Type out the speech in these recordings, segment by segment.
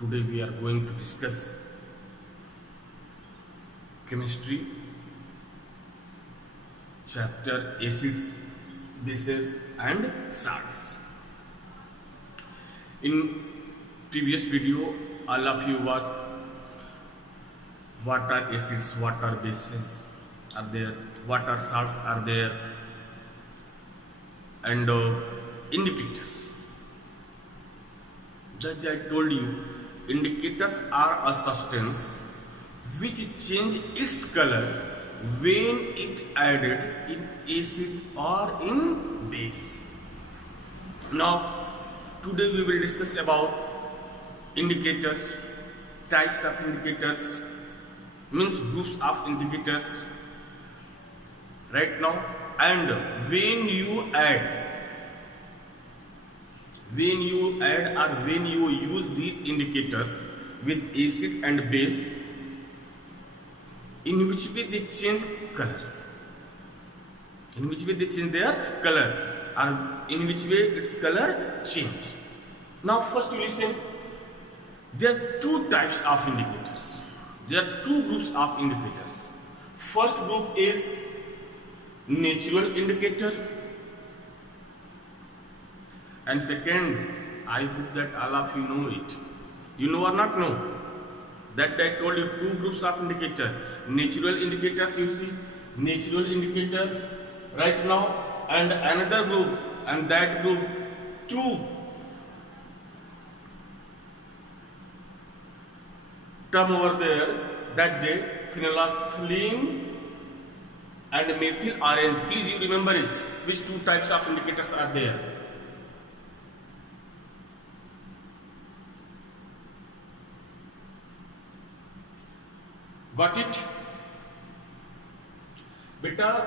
Today we are going to discuss chemistry chapter acids, bases and salts. In previous video all of you watched what are acids, what are bases are there, what are salts are there, and indicators. That I told you, indicators are a substance which change its color when it added in acid or in base. Now today we will discuss about indicators, types of indicators, means groups of indicators right now, and when you add or when you use these indicators with acid and base, in which way they change color, in which way they change their color, or in which way its color change. Now first you listen, there are two types of indicators, there are two groups of indicators. First group is natural indicator, and second, I hope that all of you know it. You know or not know? That I told you two groups of indicator. Natural indicators, you see, natural indicators right now, and another group, and that group two term over there, that day, phenolphthalein and methyl orange. Please you remember it, which two types of indicators are there. Got it? Beta,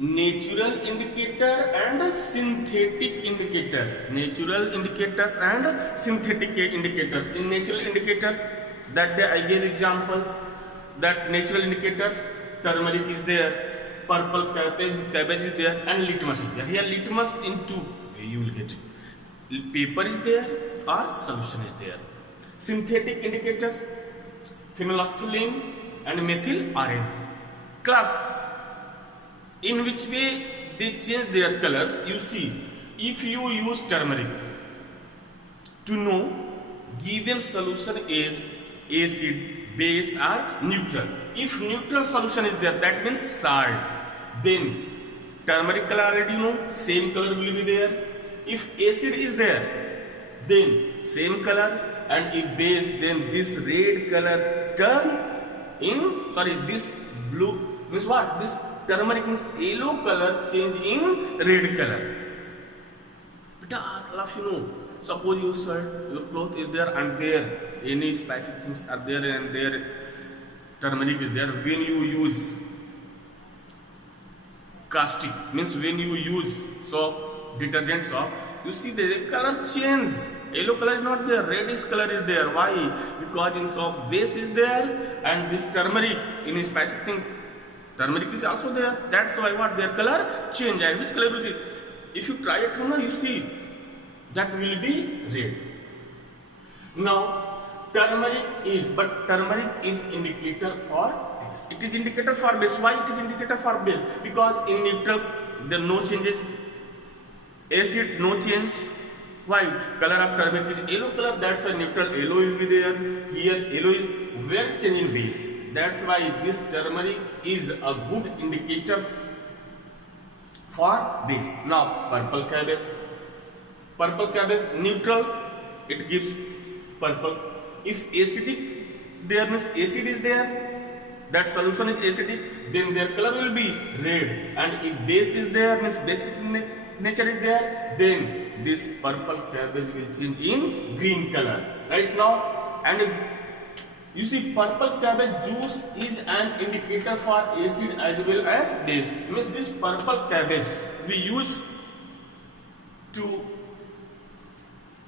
natural indicator and synthetic indicators. Natural indicators and synthetic indicators. In natural indicators, that day I gave example that natural indicators, turmeric is there, purple cabbage is there, and litmus is there. Here litmus in two way you will get it. Paper is there or solution is there. Synthetic indicators, phenolphthalein and methyl orange. Class, in which way they change their colors, you see. If you use turmeric to know given solution is acid, base or neutral. If neutral solution is there, that means salt, then turmeric color already you know, same color will be there. If acid is there, then same color, and if base, then this red color turn in, this blue means what? This turmeric means yellow color change in red color. But all of you know, suppose you shirt, your cloth is there and there any spicy things are there and there turmeric is there. When you use caustic, means when you use soap, detergent soap, you see the color change. Yellow color is not there, reddish color is there. Why? Because in soap base is there, and this turmeric in spicy things, turmeric is also there. That's why what their color change. And which color will be? If you try it now, you see that will be red. Now turmeric is indicator for base. It is indicator for base. Why it is indicator for base? Because in neutral there are no changes. Acid no change. Why? Color of turmeric is yellow color, that's a neutral yellow will be there. Here yellow is where it change in base. That's why this turmeric is a good indicator for base. Now purple cabbage neutral, it gives purple. If acidic, there means acid is there, that solution is acidic, then their color will be red. And if base is there, means basic nature is there, then this purple cabbage will change in green color right now. And you see, purple cabbage juice is an indicator for acid as well as base. Means this purple cabbage we use to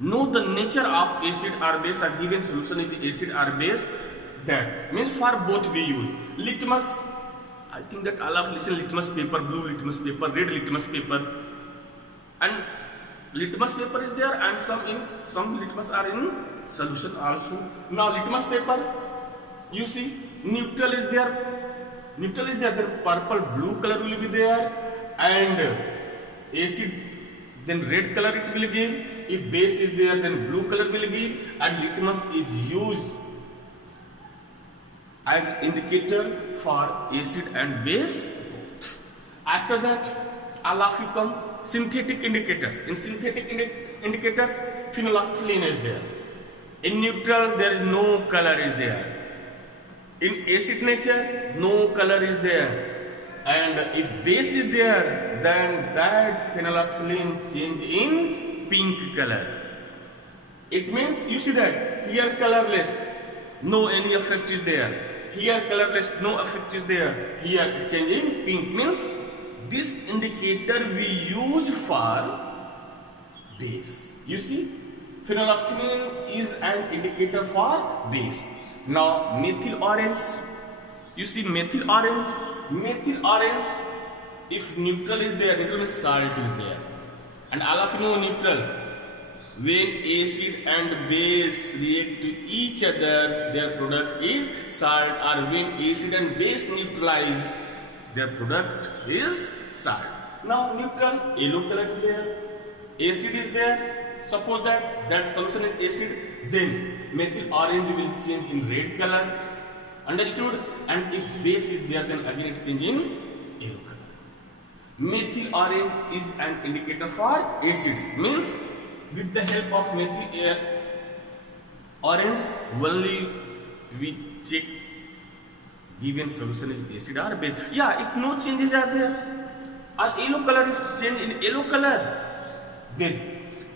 know the nature of acid or base, or given solution is acid or base. That means for both we use. Litmus, I think that all of listen, litmus paper, blue litmus paper, red litmus paper, and litmus paper is there, and some litmus are in solution also. Now litmus paper, you see, neutral is there, then purple blue color will be there, and acid, then red color it will give. If base is there, then blue color will give, and litmus is used as indicator for acid and base both. After that, all of you come synthetic indicators. In synthetic indicators, phenolphthalein is there. In neutral, there is no color is there. In acid nature, no color is there. And if base is there, then that phenolphthalein change in pink color. It means, you see that here colorless, no any effect is there. Here colorless, no effect is there. Here it change in pink, means this indicator we use for base. You see, phenolphthalein is an indicator for base. Now methyl orange, you see methyl orange, if neutral is there, neutral means salt is there. And all of you know neutral, when acid and base react to each other, their product is salt, or when acid and base neutralize, their product is salt. Now neutral, yellow color is there, acid is there, suppose that solution is acid, then methyl orange will change in red color, understood? And if base is there, then again it change in yellow color. Methyl orange is an indicator for acids, means with the help of methyl orange only we check given solution is acid or base. Yeah, if no changes are there, or yellow color is changed in yellow color, then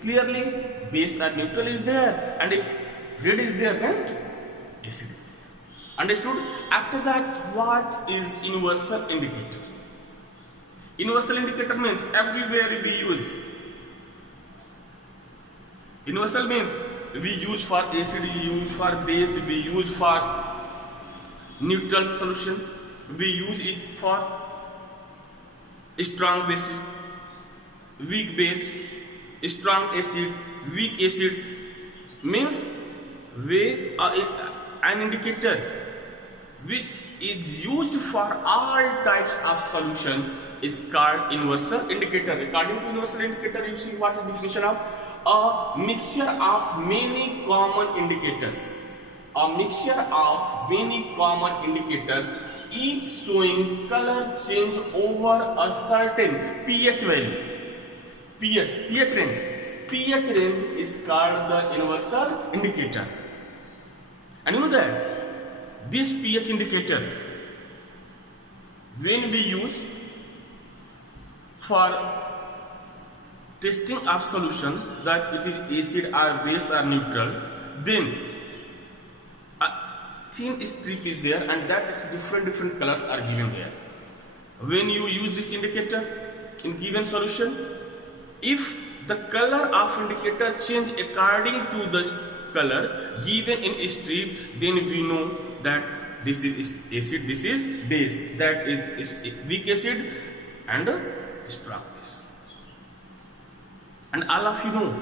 clearly base or neutral is there, and if red is there, then acid is there. Understood? After that, what is universal indicator? Universal indicator means everywhere we use. Universal means we use for acid, we use for base, we use for neutral solution, we use it for strong bases, weak base, strong acid, weak acids. Means we an indicator which is used for all types of solution is called universal indicator. According to universal indicator, you see what is the definition of a mixture of many common indicators. A mixture of many common indicators, each showing color change over a certain pH value. pH range. pH range is called the universal indicator. And you know that this pH indicator, when we use for testing of solution that it is acid or base or neutral, then a thin strip is there, and that is different colors are given there. When you use this indicator in given solution, if the color of indicator change according to the color given in a strip, then we know that this is acid, this is base, that is weak acid and strong base. And all of you know,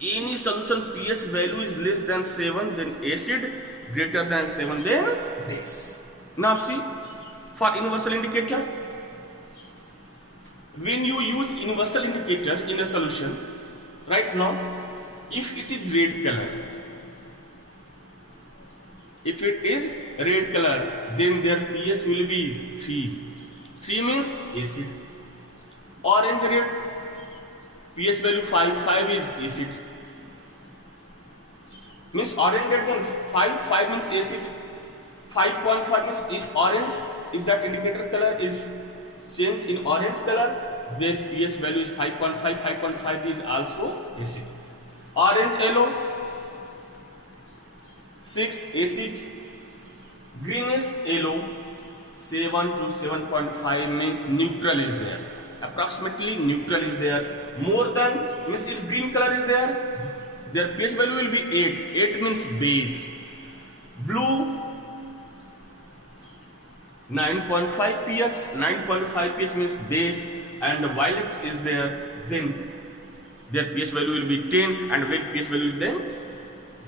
any solution pH value is less than 7, then acid, greater than 7, then base. Now see, for universal indicator, when you use universal indicator in a solution, right now, if it is red color, then their pH will be 3. 3 means acid. Orange red, pH value 5, 5 is acid. Means orange red, then 5 means acid. 5.5 means if that indicator color is changed in orange color, then pH value is 5.5. 5.5 is also acid. Orange yellow, 6 acid. Greenish yellow, 7 to 7.5 means neutral is there. Approximately neutral is there. More than means if green color is there, their pH value will be 8. 8 means base. Blue, 9.5 pH. 9.5 pH means base. and violet is there, then their pH value will be 10, and when pH value then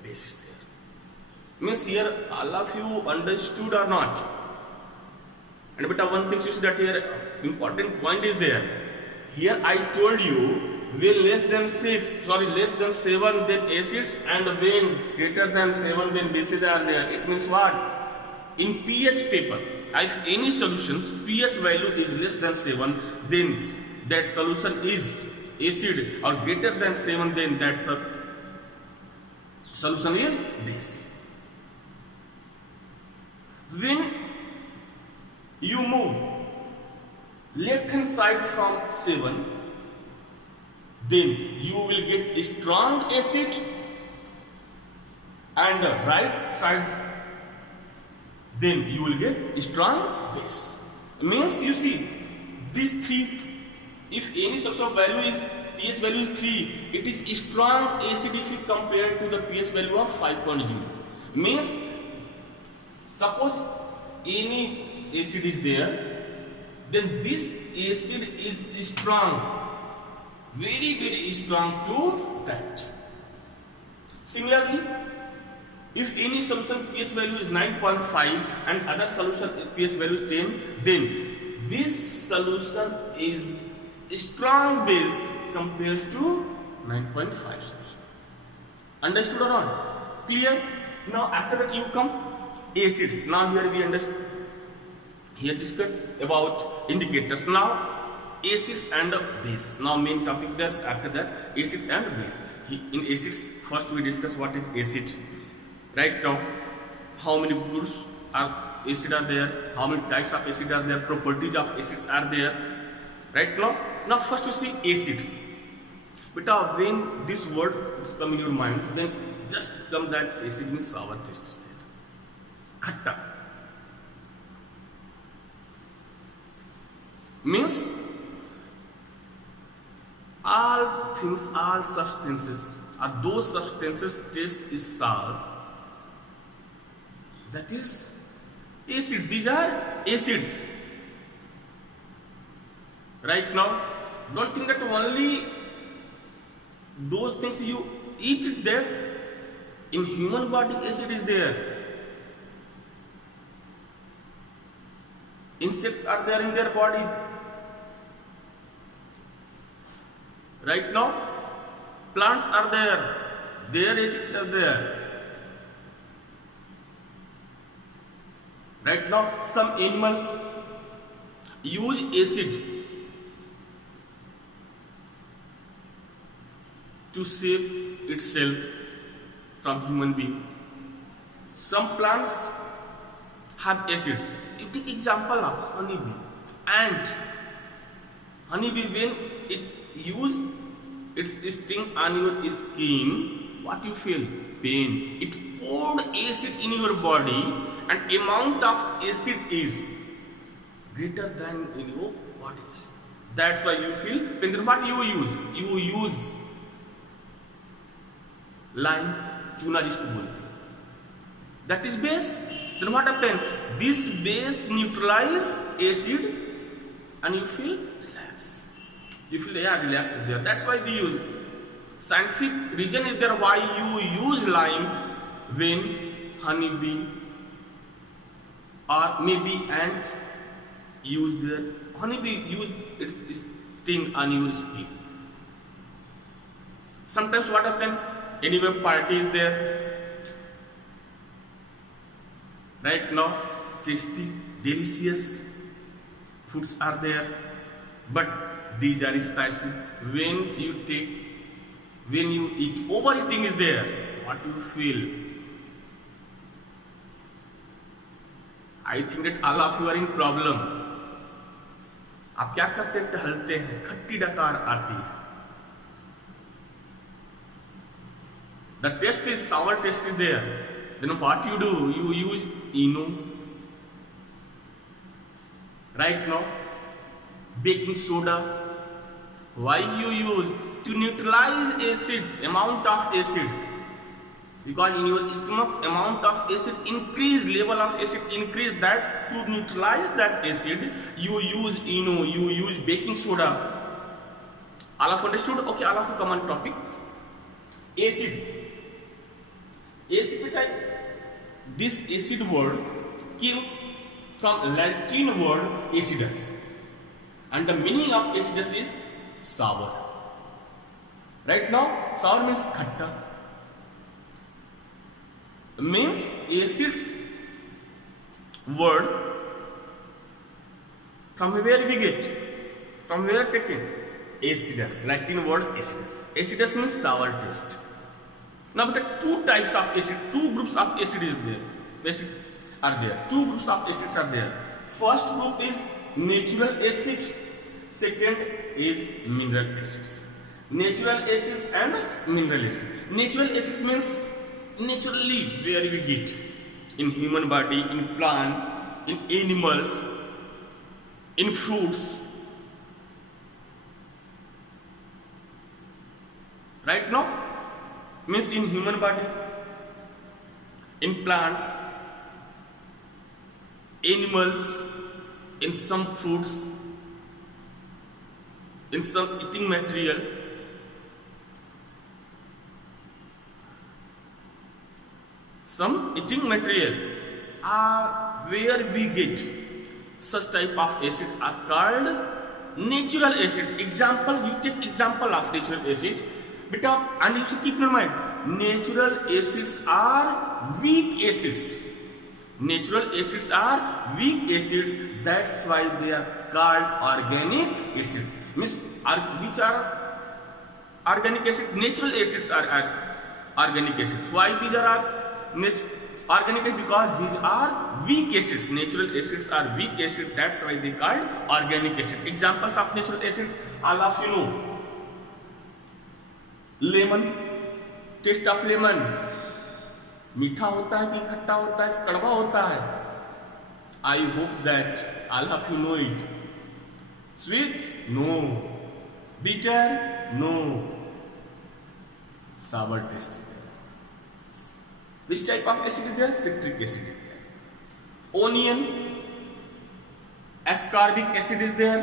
base is there. Means here all of you understood or not? And but one thing you see that here important point is there. Here I told you when less than 7 then acids, and when greater than 7 then bases are there. It means what? In pH paper, if any solution's pH value is less than 7, then that solution is acid, or greater than 7, then that solution is base. When you move left hand side from 7, then you will get a strong acid, and right side then you will get a strong base. Means you see these three, if any solution value is pH value is 3, it is a strong acid if you compare to the pH value of 5.0. Means suppose any acid is there, then this acid is strong, very strong to that. Similarly, if any solution pH value is 9.5 and other solution pH value is 10, then this solution is a strong base compared to 9.5 solution. Understood or not? Clear? Now after that you come acids. Now here we understand. Here discuss about indicators. Now acids and base. Now main topic there. After that acids and base. In acids, first we discuss what is acid. Right now, how many groups are acid are there? How many types of acid are there? Properties of acids are there. Right now first you see acid. But when this word is come in your mind, then just come that acid means sour taste is there. Khatta means all things, all substances, are those substances taste is sour, that is acid. These are acids. Right now, don't think that only those things you eat it there. In human body acid is there. Insects are there in their body. Right now, plants are there. Their acids are there. Right now, some animals use acid to save itself from human being. Some plants have acids. You take example of honeybee. Ant. Honeybee, when it use its sting on your skin, what you feel? Pain. It poured acid in your body, and amount of acid is greater than in your body. That's why you feel pain. Then what you use? You use lime, chuna जिसको बोलते हैं. That is base. Then what happens? This base neutralize acid, and you feel relax. You feel relax is there. That's why we use. Scientific reason is there why you use lime when honeybee or maybe ant use their honeybee use its sting on your skin. Sometimes what happens? Anyway, party is there. Right now, tasty, delicious foods are there, but these are spicy. When you eat, overeating is there. What you feel? I think that all of you are in problem. आप क्या करते हैं? टहलते हैं, खट्टी डकार आती है. The taste is sour taste is there. Then what you do? You use ENO. Right now, baking soda. Why you use? To neutralize acid, amount of acid. because in your stomach amount of acid increase, level of acid increase. That's to neutralize that acid you use you use baking soda. All of understood? Okay, all of you common topic. Acid type. This acid word came from Latin word acidus, and the meaning of acidus is sour. Right now, sour means khatta. Means acids word from where we get, from where taken? Acidus, Latin word acidus. Acidus means sour taste. Now, but two types of acid, two groups of acid is there. Acids are there. Two groups of acids are there. First group is natural acid. Second is mineral acids. Natural acids and mineral acids. Natural acids means naturally where we get in human body, in plant, in animals, in fruits. Right now, means in human body, in plants, animals, in some fruits, in some eating material. Some eating material are where we get such type of acid are called natural acid. Example, you take example of natural acid. And you should keep in mind, natural acids are weak acids. Natural acids are weak acids. That's why they are called organic acids. Means which are organic acids? Natural acids are organic acids. Why these are organic acids? Because these are weak acids. Natural acids are weak acids. That's why they called organic acid. Examples of natural acids, all of you know. Lemon, taste of lemon, मीठा होता है कि खट्टा होता है, कड़वा होता है? I hope that all of you know it. Sweet? No. Bitter? No. sour taste is there. Which type of acid is there? Citric acid is there. Onion, ascorbic acid is there.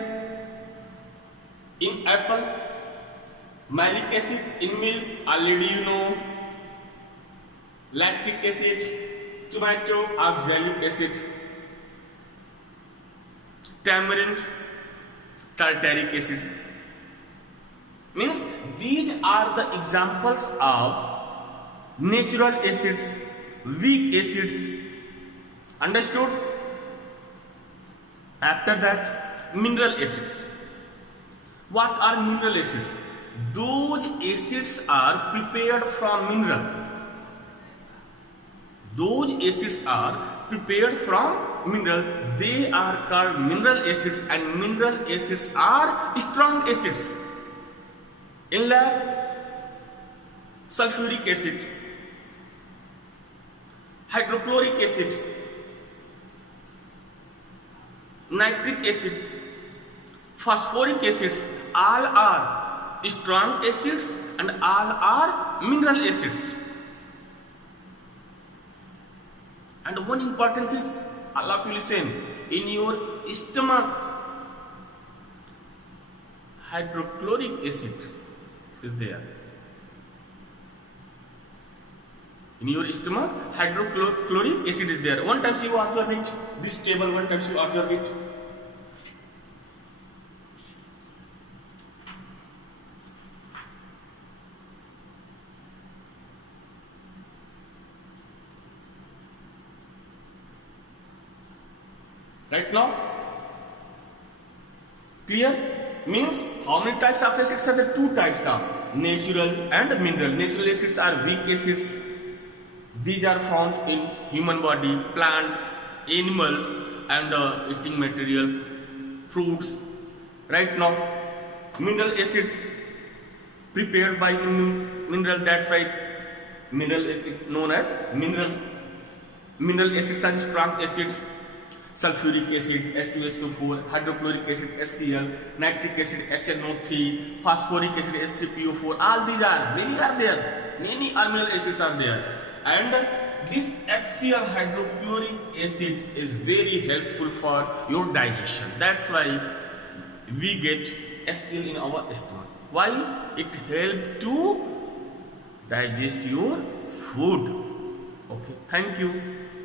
In apple, malic acid. In milk, already you know. Lactic acid. Tomato, oxalic acid. Tamarind, tartaric acid. Means these are the examples of natural acids, weak acids. Understood? After that, mineral acids. What are mineral acids? Those acids are prepared from mineral. Those acids are prepared from mineral. They are called mineral acids, and mineral acids are strong acids. In lab, sulfuric acid, hydrochloric acid, nitric acid, phosphoric acids, all are strong acids and all are mineral acids. And one important thing, all of you listen, in your stomach, hydrochloric acid is there. In your stomach, hydrochloric acid is there. One time you observe it, this table, one time you observe it. Right now, clear? Means how many types of acids are there? Two types of natural and mineral. Natural acids are weak acids. These are found in human body, plants, animals, and eating materials, fruits. Right now, mineral acids prepared by mineral. That's why mineral is known as mineral. Mineral acids are strong acids. Sulfuric acid, H2SO4, hydrochloric acid, HCl, nitric acid, HNO3, phosphoric acid, H3PO4. All these are, many are there. Many mineral acids are there. and this HCl hydrochloric acid is very helpful for your digestion. That's why we get HCl in our stomach. Why? It helps to digest your food. Okay, thank you.